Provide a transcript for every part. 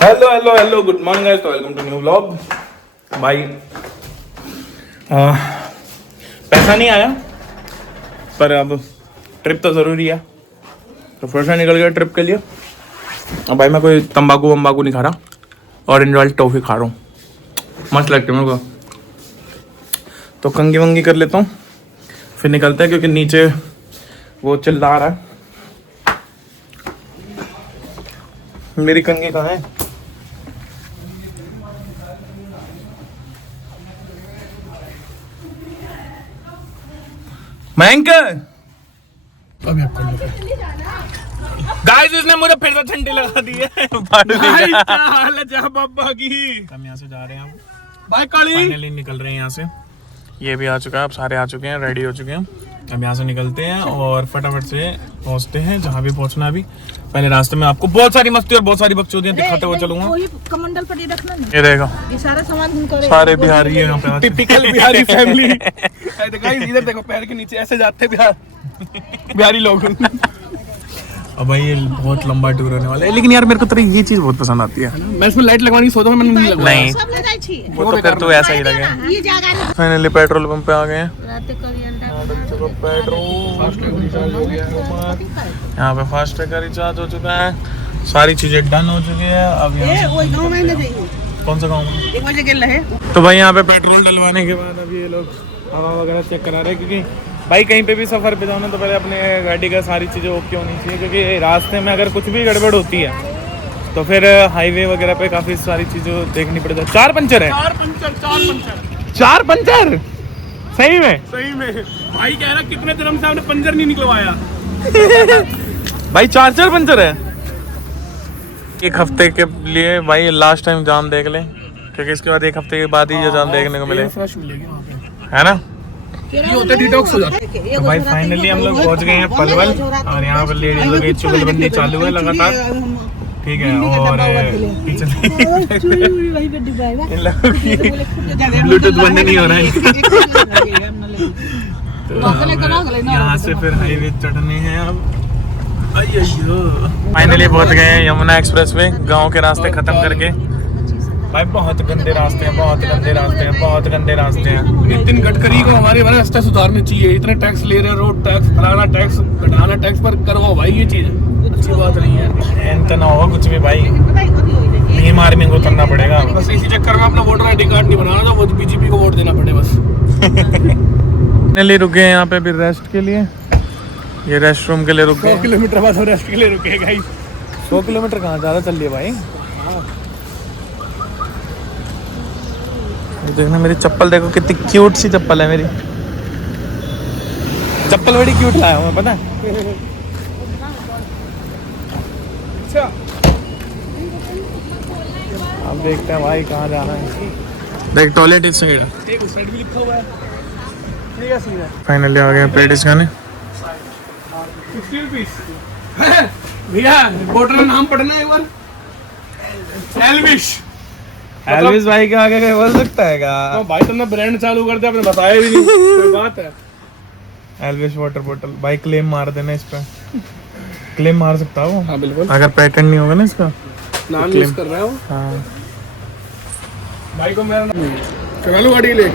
Hello good morning guys, तो welcome to new vlog. भाई पैसा नहीं आया पर अब ट्रिप तो ज़रूरी है, तो फिर से निकल गया ट्रिप के लिए। अब भाई मैं कोई तंबाकू वंबाकू नहीं खा रहा, ऑरेंज वाली टॉफ़ी खा रहा हूँ, मस्त लगती है मेरे को। तो कंगी वंगी कर लेता हूँ फिर निकलते हैं, क्योंकि नीचे वो चिल्ला रहा है। मेरी कंगी कहाँ है? मयंक, अभी आपको गाइस इसने मुझे फिर से ठंडी लगा दी है। भाई क्या हाल है जहाँ बाबा की। हम यहाँ से जा रहे हैं, भाई काली फाइनली निकल रहे हैं यहाँ से। ये भी आ चुका है, अब सारे आ चुके हैं, रेडी हो चुके हैं। अब यहाँ से निकलते हैं और फटाफट से पहुँचते हैं जहाँ भी पहुँचना है। अभी पहले रास्ते में आपको बहुत सारी मस्ती और बहुत सारी बकचोदियाँ दिखाते हुए चलूंगा। कमंडल पर ये रखना ना, ये रहेगा, ये सारा सामान हम करेंगे। सारे बिहारी है यहाँ पे। Typical Bihari family. इधर देखो पैर के नीचे ऐसे जाते बिहारी लोग। अब भाई ये बहुत लंबा टूर होने वाला है, लेकिन यार मेरे को तेरी ये चीज बहुत पसंद आती है। मैं इसमें लाइट लगवाने की सोचा, मैंने नहीं लगवाया। नहीं, सब लगाई छी वो तो फिर तो ऐसा ही लगे। ये जगह नहीं फाइनली पेट्रोल पंप पे आ गए हैं। रात करी अंडा यहाँ पे फास्ट का रिचार्ज हो चुका है, सारी चीजें डन हो चुकी है। अब ए यहाँ ओए गांव में नहीं कौन सा गाँव में? एक बजे गेल रहे। तो भाई यहाँ पे पेट्रोल डलवाने के बाद अब ये लोग हवा वगैरह चेक करा रहे हैं, क्योंकि भाई कहीं पे भी सफ़र पे जाना तो पहले अपने गाड़ी का सारी चीज़ें ओके होनी चाहिए, क्योंकि रास्ते में अगर कुछ भी गड़बड़ होती है तो फिर हाईवे वगैरह पे काफ़ी सारी चीज़ें देखनी पड़ती है। 4 पंचर है, 4 पंचर सही में भाई कह रहा कितने दिनों से आपने पंजर नहीं निकलवाया। भाई 4 पंचर है। एक हफ्ते के लिए भाई लास्ट टाइम जाम देख ले, क्योंकि इसके बाद एक हफ्ते के बाद ही जो जाम देखने को मिले, फ्रेश मिलेगी वहाँ पे, है ना। ये होता है डिटॉक्स हो जाता है। तो भाई फाइनली हम लोग पहुंच गए हैं पलवल, और यहाँ पर लेडीज लोग की चुगलबंदी चालू है लगातार, ठीक है। और पीछे ब्लूटूथ बंद नहीं हो रहा है। तो यहाँ से फिर हाईवे चढ़ने हैं अब। फाइनली पहुंच गए हैं यमुना एक्सप्रेस वे, गाँव के रास्ते खत्म करके। भाई बहुत गंदे रास्ते हैं, बहुत गंदे रास्ते हैं, बहुत गंदे रास्ते हैं। नितिन गडकरी को हमारे रास्ता सुधारनी चाहिए। इतने टैक्स ले रहे हैं, रोड टैक्स, फलाना टैक्स, घटाना टैक्स, पर करवाओ भाई, ये चीज अच्छी बात नहीं है। इतना ना होगा कुछ भी भाई, भीम आर्मी को करना पड़ेगा। बस इसी चक्कर में अपना वोटर ID कार्ड नहीं बनाना, तो वो बीजेपी को वोट देना पड़े बस। फाइनली रुके हैं यहाँ पे अभी रेस्ट के लिए, ये रेस्ट रूम के लिए रुके 100 किलोमीटर बाद रेस्ट के लिए रुके गाइस। 100 किलोमीटर कहाँ ज़्यादा चल लिया भाई। देखना मेरी चप्पल, देखो कितनी क्यूट सी चप्पल है मेरी। चप्पल बड़ी क्यूट लाया हूँ मैं, पता है। अच्छा अब देखते हैं भाई कहाँ जाना है। देख टॉयलेट इस साइड है, एक उस साइड भी लिखा हुआ है। ठीक है, सीधा फाइनली आ गए पेटिस खाने। 60 रुपीस। भैया वोटर का नाम पढ़ना है एक बार। एल्विश। एल्विस भाई के आगे कोई बोल सकता है क्या? तो भाई तुमने ब्रांड चालू कर दिया, आपने बताया भी नहीं। कोई बात है। एल्विस वाटर बोतल भाई, क्लेम मार देना इस पे, क्लेम मार सकता हो हाँ बिल्कुल, अगर पैटर्न नहीं होगा ना इसका नाम यूज कर रहे हो। हाँ। भाई को मेरा नाम चला लो गाड़ी ले।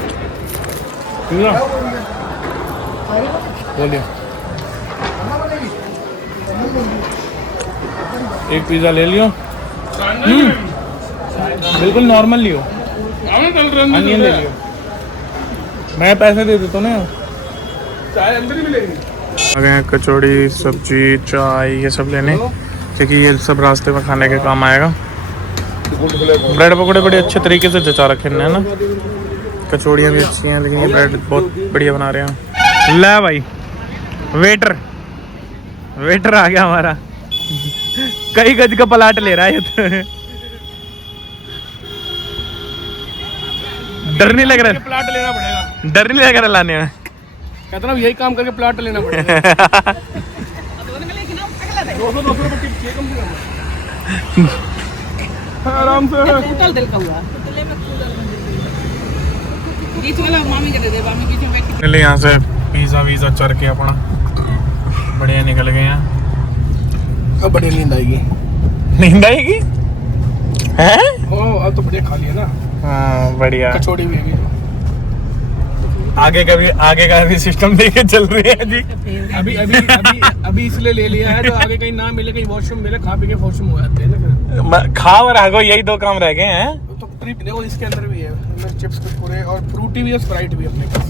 बोलिए, एक पिज्जा ले लियो, बिल्कुल नॉर्मल लियो, अनियन ले लियो, मैं पैसे दे देता हूँ ना। चाय अंदर ही मिलेगी। आ गए कचौड़ी, सब्जी, चाय, ये सब लेने, क्योंकि ये सब रास्ते में खाने के काम आएगा। ब्रेड पकौड़े बड़े अच्छे तरीके से जचा रखे हैं ना, कचौड़ियाँ भी अच्छी हैं, लेकिन ये ब्रेड बहुत बढ़िया बना रहे हैं। ले भाई वेटर आ गया हमारा, कई गज का पलाट ले रहा है ये तो। डर नहीं लग रहा, प्लाट लेना पड़ेगा। डर नहीं लग रहा लाने में। कहता ना यही काम करके प्लाट लेना पड़ेगा। 200 रुपये टिप चाहिए कम से कम। आराम से टोटल दिल का हुआ बीच वाला मामी के दे दे, मामी बीच में बैठ के। यहाँ से पिज्जा वीजा चढ़ के अपना बढ़िया निकल गए हैं। अब बढ़िया नींद आएगी। नींद आएगी हैं? ओ अब तो बढ़िया खा लिया ना, हाँ बढ़िया। कचौड़ी भी है। आगे का भी सिस्टम देके चल रहे हैं जी। अभी अभी अभी अभी इसलिए ले लिया है, तो आगे कहीं ना मिले, कहीं वॉशरूम मिले, खा पी के वॉशरूम हो जाते हैं ना फिर। खा और आगो यही 2 काम रह गए हैं। तो ट्रिप देखो, इसके अंदर भी है चिप्स कुरकुरे और फ्रूटी भी है, स्प्राइट भी अपने पास।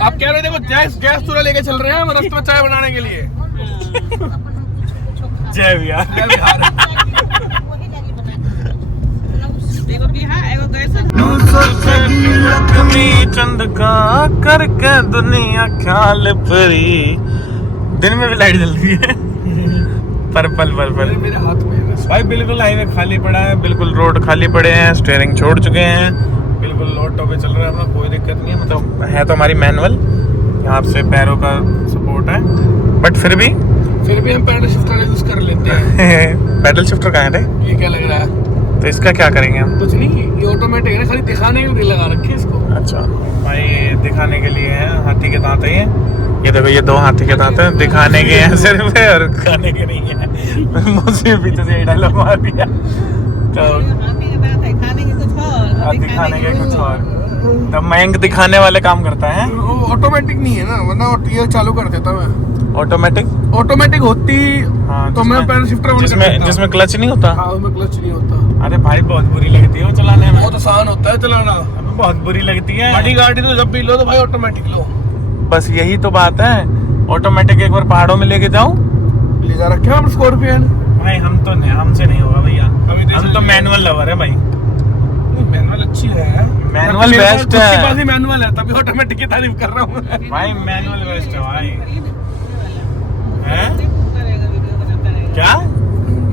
आप कह रहे देखो गैस चूल्हा लेके चल रहे हैं हम रास्ते में चाय बनाने के लिए। जय भैया। देखो बिहार एगो गैस चंद का करके दुनिया ख्याल परी। दिन में भी लाइट जलती है। पर्पल मेरे हाथ में है। भाई बिल्कुल हाईवे खाली पड़ा है, बिल्कुल रोड खाली पड़े हैं, स्टीयरिंग छोड़ चुके हैं, बिल्कुल ऑटो पे चल रहा है अपना, कोई दिक्कत नहीं है। मतलब है तो हमारी मैनुअल, यहाँ से पैरों का सपोर्ट है, बट फिर भी हम पैडल शिफ्टर यूज कर लेते हैं। पैडल शिफ्टर कहाँ है रे? ये क्या लग रहा है? तो इसका क्या करेंगे हम? कुछ नहीं, ये ऑटोमेटिक है, खाली दिखाने के लिए लगा रखे हैं इसको। अच्छा भाई दिखाने के लिए है, हाथी के दांत है ये देखो, ये 2 हाथी के दांत हैं, दिखाने के हैं सिर्फ और खाने के नहीं है। मुझे पीछे से डायलॉग मार दिया। तो खाने के कुछ और दिखाने के कुछ और, तब मयंक दिखाने वाले काम करता है। ऑटोमेटिक नहीं है ना, वरना ये चालू कर देता मैं। ऑटोमेटिक होती हाँ, तो मैं पैडल शिफ्टर ऑन कर देता। जिसमें क्लच नहीं होता। हाँ, उसमें क्लच नहीं होता। अरे भाई बहुत बुरी लगती है वो चलाने में। बहुत आसान होता है चलाना, बहुत बुरी लगती है। बड़ी गाड़ी तो जब भी लो तो भाई ऑटोमेटिक लो। बस यही तो बात है, ऑटोमेटिक एक बार पहाड़ों में लेके जाओ। ले जा रखे हम स्कॉर्पियन। भाई हमसे नहीं होगा भैया, हम तो मैनुअल लवर है भाई। मैनुअल अच्छी है, मैनुअल बेस्ट है। मैनुअल है तभी ऑटोमेटिक की तारीफ कर रहा हूँ भाई मैनुअल बेस्ट है भाई। हैं? क्या?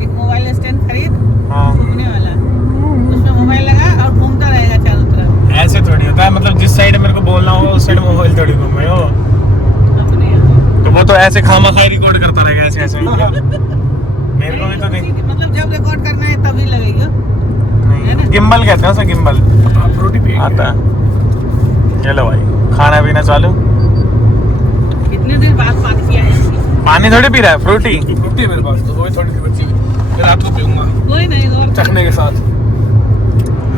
एक मोबाइल स्टैंड खरीद, हाँ घूमने वाला, उसमें मोबाइल लगा और घूमता रहेगा चारों तरफ। ऐसे थोड़ी होता है, मतलब जिस साइड मेरे को बोलना हो उस साइड मोबाइल थोड़ी घूम रहे हो। अपने यहाँ। तो वो तो ऐसे खामखा रिकॉर्ड करता रहेगा ऐसे मेरे को भी तो नहीं। मतलब जब रिकॉर्ड करना है तभी लगेगा। गिम्बल कहते हैं उसे, गिम्बल रोटी भी आता है। चलो भाई खाना पीना चालू। कितने देर बाद पानी पिया है? पानी थोड़ी पी रहा है, फ्रूटी। रोटी है मेरे पास, तो वही थोड़ी सी बची हुई रात को पीऊंगा कोई नहीं, और चखने के साथ।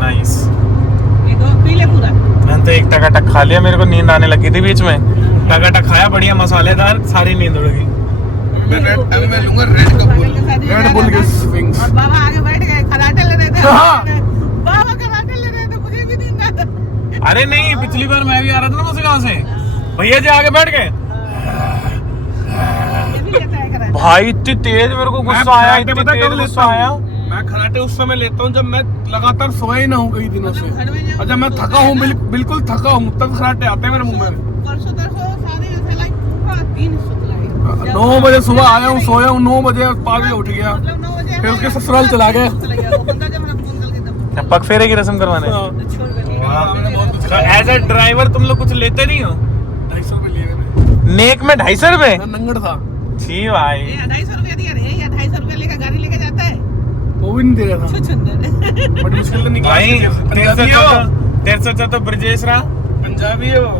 नाइस। एक और पी ले पूरा। मैंने तो एक टकाटक खा लिया, मेरे को नींद आने लगी थी बीच में। टकाटक खाया बढ़िया मसालेदार, सारी नींद उड़ गई। मैं लूंगा रेड बुल के विंग्स। और बाबा आगे बैठ गए, खराटे ले रहे थे। हाँ। बाबा खराटे ले रहे थे, मुझे भी नींद आ रही। अरे नहीं, पिछली बार मैं भी आ रहा था ना मुझसे गाँव से, भैया जी आगे बैठ गए। ये भी लेता है खराटे। भाई इतनी तेज मेरे को गुस्सा आया, इतनी तेज गुस्सा आया। मैं खराटे उस समय लेता हूँ जब मैं लगातार सोया ही ना हूँ कई दिनों से, और जब मैं थका हूँ, बिल्कुल थका हूँ, तब खराटे आते हैं मेरे मुंह में। परसों तरसों सारे ऐसे लाइक पूरा 3 सुतलाई। 9 बजे सुबह आया हूँ, सोया हूँ 9 बजे, 5 बजे उठ गया, मतलब 9 बजे फिर उसके ससुराल चला गया। वो बंदा जब मैंने फोन करके तब पग फेरे की रस्म करवाने। छोड़ कर तो एज अ ड्राइवर तुम लोग कुछ लेते नहीं हो? 250 रुपए लिए मैंने। नेक में 250 रुपए? नंगड़ था, छी भाई। 250 रुपया दिया रे, या 250 रुपया लेकर गाड़ी लेके जाता है। वो भी नहीं दे रहा था, छुछुंदर। बड़ी मुश्किल से निकाला। भाई तेरे से तो ब्रिजेश रहा। पंजाबी है वो।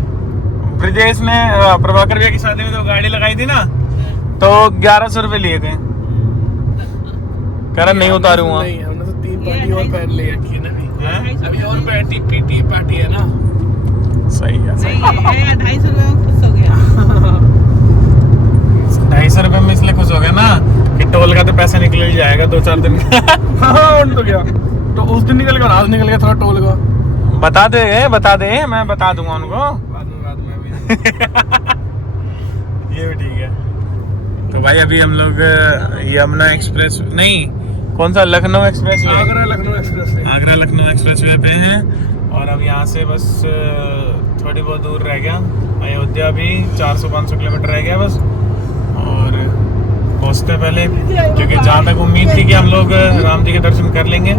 ब्रिजेश ने प्रभाकर भैया की शादी में तो गाड़ी लगाई थी ना, तो 1100 रुपए लिए थे। कह रहा नहीं उतारूंगा। नहीं, हमने तो 3 पार्टी और पहन ले रखी है ना। हैं? अभी और पार्टी है ना। सही है। नहीं, ये 250 रुपये में खुश हो गया। 250 रुपए में इसलिए खुश हो गया ना कि टोल का तो पैसा निकल ही जाएगा 2-4 दिन का। हाँ, तो क्या, तो उस दिन निकल गया, आज निकल गया थोड़ा टोल का। बता दे, मैं बता दूंगा उनको। बाद में भी। ये भी ठीक है। तो भाई अभी हम लोग यमुना एक्सप्रेस नहीं, कौन सा, Lucknow express way, Agra Lucknow express way पे हैं। और अब यहाँ से बस थोड़ी बहुत दूर रह गया, अयोध्या भी 400-500 किलोमीटर रह गया बस। और पहुँचते पहले, क्योंकि जहाँ तक उम्मीद थी कि हम लोग राम जी के दर्शन कर लेंगे,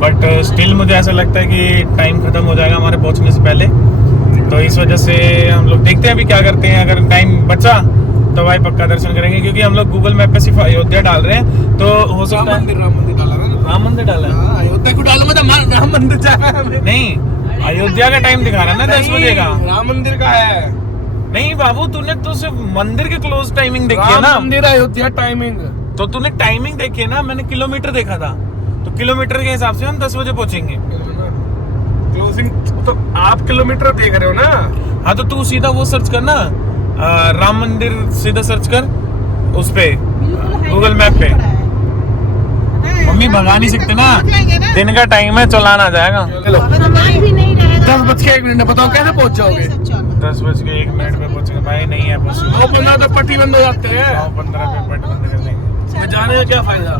बट स्टिल मुझे ऐसा लगता है कि टाइम खत्म हो जाएगा हमारे पहुँचने से पहले। तो इस वजह से हम लोग देखते हैं अभी क्या करते हैं। अगर टाइम बचा तो भाई पक्का दर्शन करेंगे, क्योंकि हम लोग गूगल मैप पे सिर्फ अयोध्या डाल रहे हैं, तो हो सकता है राम मंदिर डाला ना। राम मंदिर डाला है। हाँ, अयोध्या को डालो, मतलब राम मंदिर जाना है हमें। नहीं, अयोध्या का टाइम दिखा रहा है ना 10 बजे का। राम मंदिर का है। नहीं बाबू, तूने तो सिर्फ मंदिर के क्लोज टाइमिंग देखी है ना। राम मंदिर अयोध्या टाइमिंग। तो तूने टाइमिंग देखी है ना, मैंने किलोमीटर देखा था। तो किलोमीटर के हिसाब से हम 10 बजे पहुंचेंगे। क्लोजिंग तो आप किलोमीटर देख रहे हो ना। हाँ तो तू सीधा वो सर्च कर ना, राम मंदिर सीधा सर्च कर उस पे गूगल मैप पे। मम्मी भगा नहीं सकते ना, दिन का टाइम है, चलाना आ जाएगा। चलो सामान भी नहीं रहेगा। 10:01 बताओ कैसे पहुंच जाओगे? 10:01 पे पहुंचेंगे भाई, नहीं है बस। 9:15 तो पट्टी बंद हो जाते हैं। 9:15 पे पट बंद कर देंगे। मैं जाने का क्या फायदा?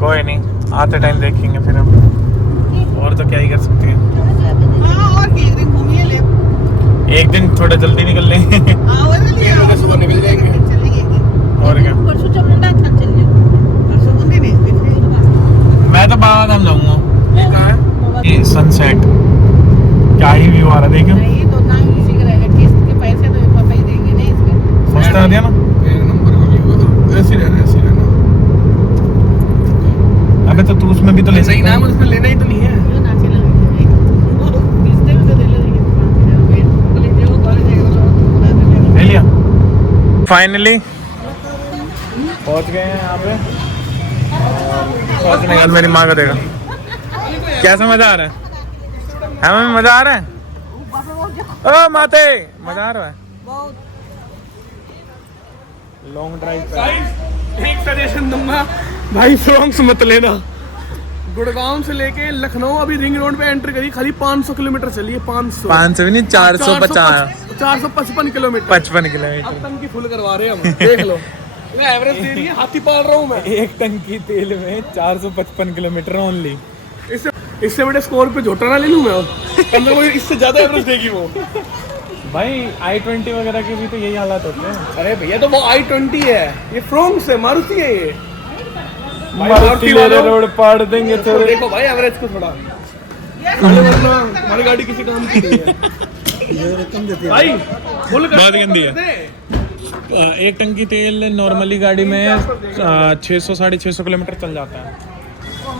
कोई नहीं, आते टाइम देखेंगे फिर हम, और तो क्या ही कर सकते हैं। एक दिन थोड़ा जल्दी निकल लेंगे। 3 बजे सुबह निकल जाएंगे। और क्या, मैं तो बाबा धाम जाऊंगा। ये कहाँ है? ये सनसेट क्या ही व्यू आ रहा है, देखो सस्ता दिया ना। एक नंबर का व्यू। ऐसे रहना, ऐसे रहना। अबे तो तू उसमें भी तो ले सही सकता नाम है। उसमें लेना ही तो नहीं है। ले लिया। फाइनली पहुंच गए हैं यहाँ पे, पहुंचने के बाद मेरी माँ को देखा। कैसा मजा आ रहा है? हमें मजा आ रहा है? ओ माते, मजा आ रहा है? लॉन्ग ड्राइव पे। एक सजेशन दूंगा भाई, सॉन्ग्स मत लेना। गुड़गांव से लेके लखनऊ अभी रिंग रोड पे एंटर करी, खाली 500 किलोमीटर चलिए। 500 भी नहीं, 450, 455 किलोमीटर। 55 किलोमीटर। अब टंकी फुल करवा रहे हैं हम, देख लो। मैं एवरेज दे रही है, हाथी पाल रहा हूँ मैं। एक टंकी तेल में 455 किलोमीटर ओनली। इससे बड़े स्कोर पे झोटा ना ले लूँ मैं। मतलब वो इससे ज्यादा एवरेज देगी वो। भाई i20 वगैरह के भी तो यही हालात होते हैं। अरे भैया तो वो i20 है, ये फ्रोंक्स है, मारुति है ये। मारुति वाले रोड पाड़ देंगे तो थोड़े। देखो भाई एवरेज को थोड़ा, वरना हमारी गाड़ी किसी काम की नहीं है भाई। बहुत गंदी है। एक टंकी तेल नॉर्मली गाड़ी में 600 650 किलोमीटर चल जाता है।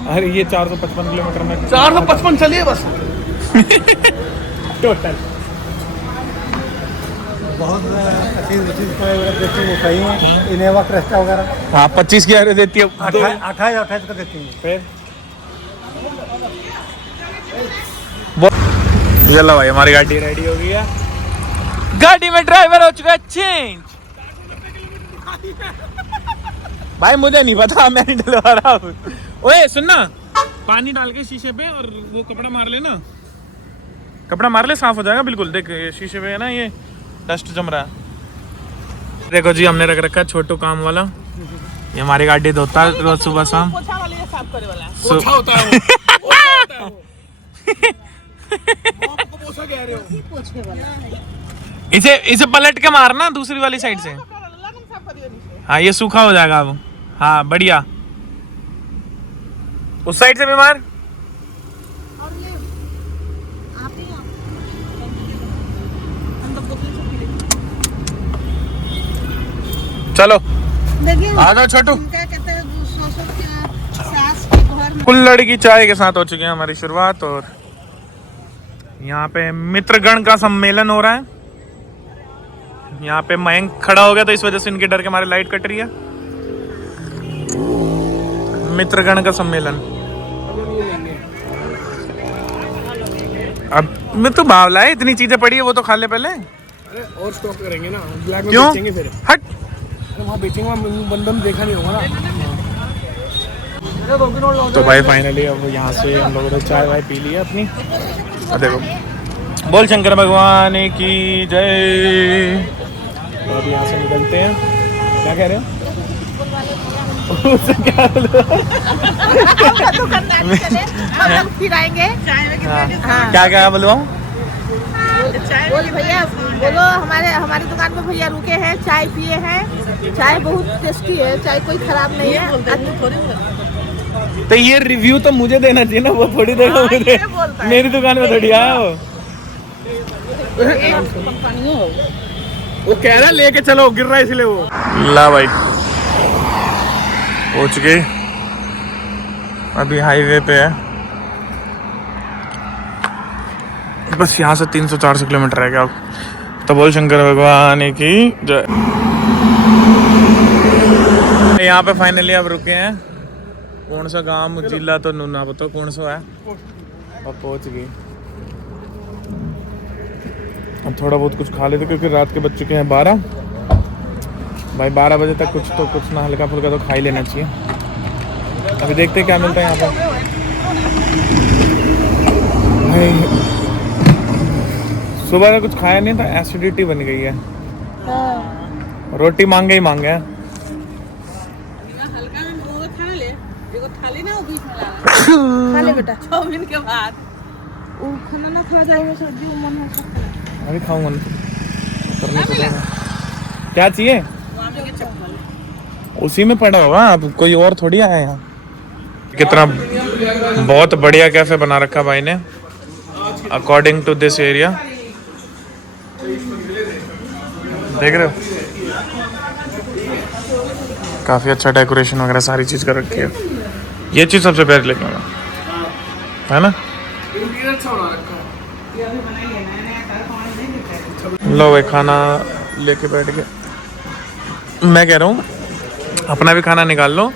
अरे ये 455 किलोमीटर में 455 चलिए बस टोटल। बहुत सही है। इनोवा क्रेस्टा वगैरह हाँ 25 की एवरेज देती है। 28 का देती है। फिर ये लो भाई, हमारी गाड़ी रेडी हो गई है। गाड़ी में ड्राइवर हो चुका है चेंज। भाई मुझे नहीं पता, मैं नहीं डलवा रहा हूँ। ओए सुनना, पानी डाल के शीशे पे और वो कपड़ा मार लेना, कपड़ा मार ले, साफ हो जाएगा बिल्कुल। देख ये शीशे पे है ना, ये डस्ट जम रहा है। देखो जी, हमने रख रखा है छोटू काम वाला। ये हमारी गाड़ी धोता है रोज सुबह शाम। पोछा होता है वो। पोछा होता है वो। आपको पोछा कह रहे हो? इसे पलट के मारना दूसरी वाली साइड से। हाँ ये सूखा हो जाएगा अब। हाँ बढ़िया, उस साइड से भी मार। चलो आ जाओ छोटू। कुल्हड़ की चाय के साथ हो चुकी है हमारी शुरुआत, और यहाँ पे मित्रगण का सम्मेलन हो रहा है। यहाँ पे मयंक खड़ा हो गया तो इस वजह से इनके डर के मारे लाइट कट रही है। मित्रगण का सम्मेलन। अब मैं तो बावला है, इतनी चीजें पड़ी है, वो तो खा ले पहले। अरे और स्टॉक करेंगे ना, ब्लैक में क्यों? बेचेंगे फिर। हट, अरे वहाँ बेचेंगे, वहाँ बंदम देखा नहीं होगा ना। तो भाई फाइनली अब यहाँ से हम लोगों ने चाय वाय पी ली है अपनी। और देखो, बोल शंकर भगवान की जय। तो अब यहाँ से निकलते हैं। क्या कह रहे हो? क्या क्या बोलवाऊँ? बोल भैया, बोलो हमारे दुकान पे भैया रुके हैं, चाय पिए हैं। चाय बहुत टेस्टी है, चाय कोई खराब नहीं है। तो ये रिव्यू तो मुझे देना चाहिए ना, वो थोड़ी देगा मुझे। मेरी दुकान में थोड़ी आया वो। वो कह रहा है लेके चलो, गिर रहा है इसलिए वो। ला भाई पहुंच गए, अभी हाईवे पे है। बस यहाँ से 300-400 किलोमीटर रह गया अब। तो बोल शंकर भगवान की जय। यहाँ पे फाइनली अब रुके हैं कौन सा गांव जिला तो ना बताओ कौन सा है, और पहुंच गए। अब थोड़ा बहुत कुछ खा लेते क्योंकि रात के बज चुके हैं 12 भाई। 12 बजे तक कुछ ना हल्का फुल्का तो खा ही लेना चाहिए। अभी देखते हैं क्या मिलता है यहाँ पे भाई। सुबह का कुछ खाया नहीं था, एसिडिटी बन गई है। रोटी मांगे ही मांगे हैं। खा ले बेटा चाउमीन के बाद। वो खाना ना खा जाएगा सब्जी मन है। अभी खाऊंगा करने को देना। क्या चाहिए उसी में पड़ा होगा, अब कोई और थोड़ी आया यहाँ। कितना बहुत बढ़िया कैफे बना रखा भाई ने अकॉर्डिंग टू दिस एरिया। देख रहे हो काफी अच्छा डेकोरेशन वगैरह सारी चीज कर रखी है। ये चीज सबसे प्यारी लगी है ना। लो भाई खाना लेके बैठ गए। मैं कह रहा हूँ अपना भी खाना निकाल लो।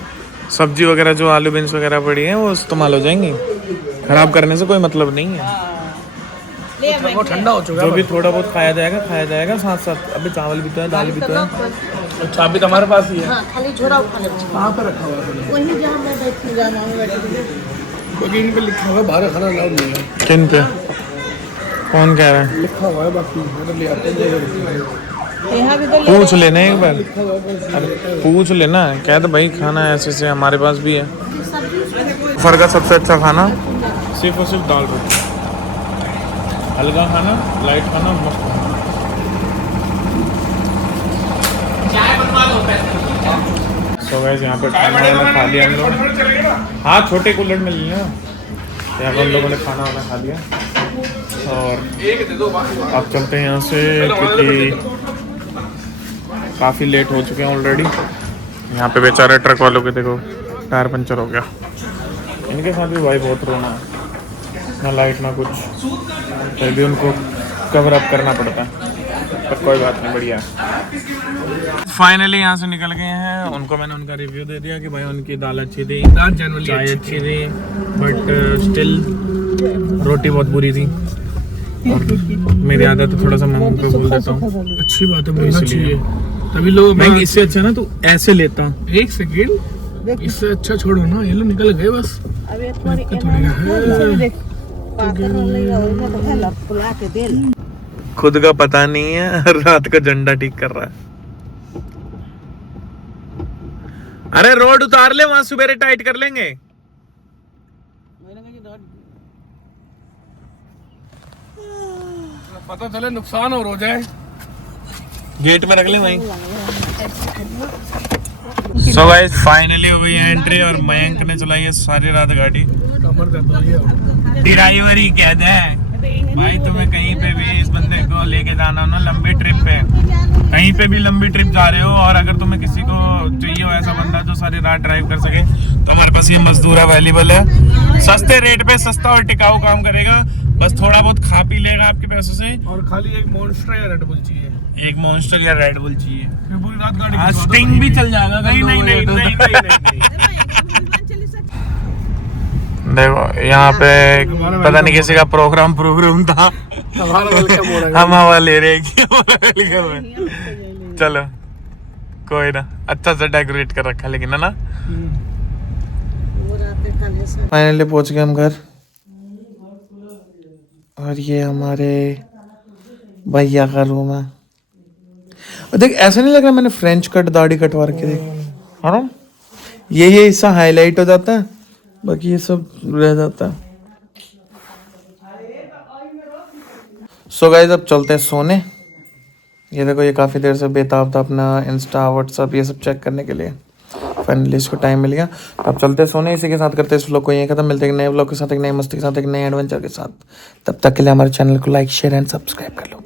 सब्जी वगैरह जो आलू बीन्स वगैरह पड़ी हैं वो इस्तेमाल हो जाएंगी, खराब करने से कोई मतलब नहीं है। वो ठंडा हो चुका जो भी थोड़ा बहुत खाया जाएगा साथ साथ। अभी चावल भी तो है, दाल भी तो है। चाबी तो हमारे पास ही है। खाली झोरा उठाने कहाँ पे रखा हुआ है? वही जहाँ मैं बैठी जहाँ मामी बैठी थी। क्योंकि इन पे लिखा हुआ है बाहर खाना अलाउड नहीं है। किन पे कौन कह रहा है? लिखा हुआ है, बाकी मैंने ले आते हैं। यहाँ भी तो पूछ लेना एक बार, अरे पूछ लेना। क्या तो भाई खाना ऐसे से हमारे पास भी है। फर का सबसे अच्छा खाना सिर्फ और सिर्फ दाल रोटी। हल्का खाना, लाइट खाना, मस्त खाना। सो गाइस यहाँ पे खाना वाना खा लिया हम लोग। हाँ छोटे कुल्हड़ में लिए यहाँ पर हम लोगों ने खाना वाना खा लिया और अब चलते हैं यहाँ से क्योंकि काफ़ी लेट हो चुके हैं ऑलरेडी। यहाँ पे बेचारे ट्रक वालों के देखो टायर पंचर हो गया। इनके साथ भी भाई बहुत रोना है, ना लाइट ना कुछ, फिर भी उनको कवर अप करना पड़ता है। पर कोई बात नहीं, बढ़िया है। फाइनली यहाँ से निकल गए हैं। उनको मैंने उनका रिव्यू दे दिया कि भाई उनकी दाल अच्छी थी, चाय अच्छी थी, बट स्टिल रोटी बहुत बुरी थी। और मेरी आदत है थोड़ा सा मैं उनको बोल देता हूँ। अच्छी बात है, बोलना चाहिए तभी लोग। मैं इससे अच्छा ना तू ऐसे लेता। एक सेकेंड, इससे अच्छा छोड़ो ना, ये लोग निकल गए बस। खुद का पता नहीं है, रात का झंडा ठीक कर रहा है। अरे रोड उतार ले, वहां सुबेरे टाइट कर लेंगे। पता चले नुकसान और हो जाए। गेट में रख ले भाई। सो गाइस फाइनली हो गई एंट्री और मयंक ने चलाई है सारी रात गाड़ी। ड्राइवर ही कहते हैं भाई तुम्हें कहीं पे भी इस बंदे को लेके जाना हो ना लंबी ट्रिप पे, कहीं पे भी लंबी ट्रिप जा रहे हो और अगर तुम्हें किसी को चाहिए हो ऐसा बंदा जो सारी रात ड्राइव कर सके तो हमारे पास ये मजदूर अवेलेबल है। सस्ते रेट पे सस्ता और टिकाऊ काम करेगा, बस थोड़ा बहुत खा पी लेगा आपके पैसों से। और खाली एक मॉन्स्टर या रेड बुल चाहिए, एक मॉन्स्टर या रेड बुल चाहिए। पूरी रात गाड़ी स्टिंग भी चल जाएगा। नहीं। देखो यहाँ पे पता नहीं किसी का प्रोग्राम था, हम हवा ले रहे हैं। चलो कोई ना, अच्छा सा डेकोरेट कर रखा लेकिन है ना। फाइनली पहुंच गए हम घर और ये हमारे भैया का रूम है। और देख ऐसा नहीं लग रहा मैंने फ्रेंच कट दाढ़ी कटवा के देख, है ना। ये हिस्सा हाईलाइट हो जाता है, बाकी ये सब रह जाता है। सो गाइस अब चलते हैं सोने। ये देखो ये काफ़ी देर से बेताब था अपना इंस्टा व्हाट्सअप ये सब चेक करने के लिए। फाइनली इसको टाइम मिल गया, अब चलते सोने। इसी के साथ करते इस व्लॉग को यहीं खत्म। मिलते हैं एक नए व्लॉग के साथ, एक नई मस्ती के साथ, एक नए एडवेंचर के साथ। तब तक के लिए हमारे चैनल को लाइक शेयर एंड सब्सक्राइब कर लो।